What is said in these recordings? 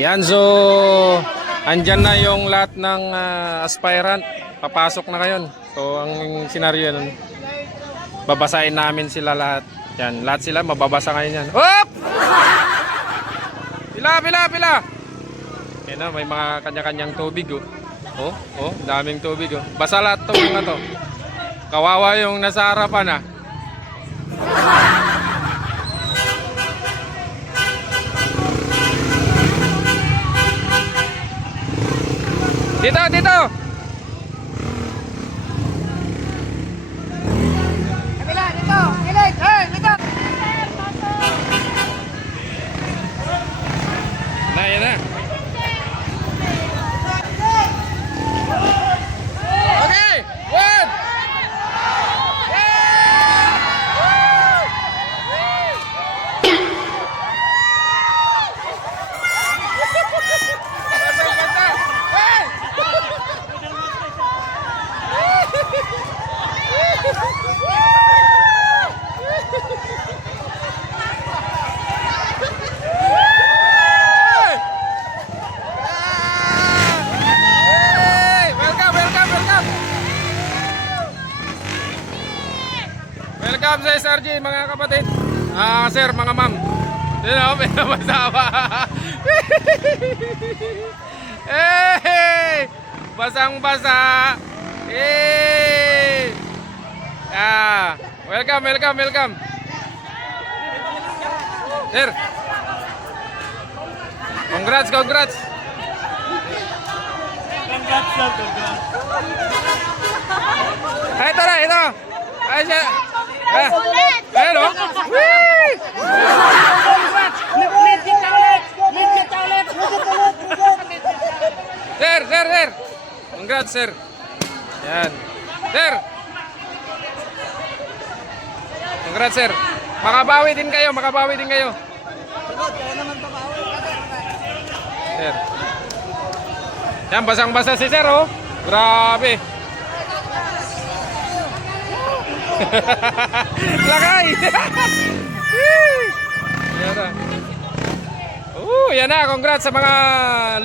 Yan, so andyan na yung lahat ng aspirant. Papasok na ngayon. So ang senaryo nun, babasahin namin sila lahat. Yan, lahat sila mababasa ngayon yan. Hop! Pila! Yan na, may mga kanya-kanyang tubig oh. Daming tubig oh. Basa lahat to mga to. Kawawa yung nasa harapan ah. Dito! Kabila, dito! Kilig! Hey, dito! Yan na. Okay! One! Welcome sa SRG mga kapatid. Sir, mga ma'am. May masawa. Hey! Basang-basa. Hey! Welcome. Sir. Congrats. Congrats. Ito. Ay siya. Ayan o. Sir. Congrats, sir. Yan. Sir. Congrats, sir. Makabawi din kayo. Sir. Yan, basang-basa si sir, oh. Grabe. Lakay! Yan na. Congrats sa mga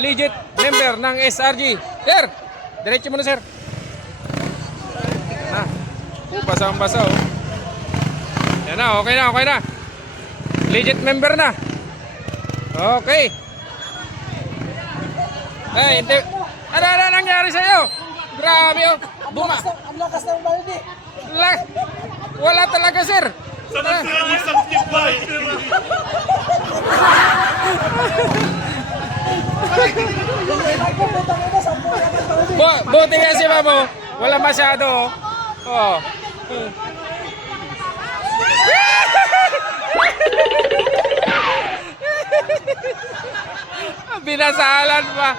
legit member ng SRG. Sir, diretso muna, sir. Yan na. Basang-basa, oh. Yan na, okay na. Legit member na. Okay. Hindi. Ano nangyari sa'yo? Grabe, oh. Ang lakas ng balde! Wala talaga, sir. Buti nga si Mamo. Wala masyado. Oh. Binasalan pa.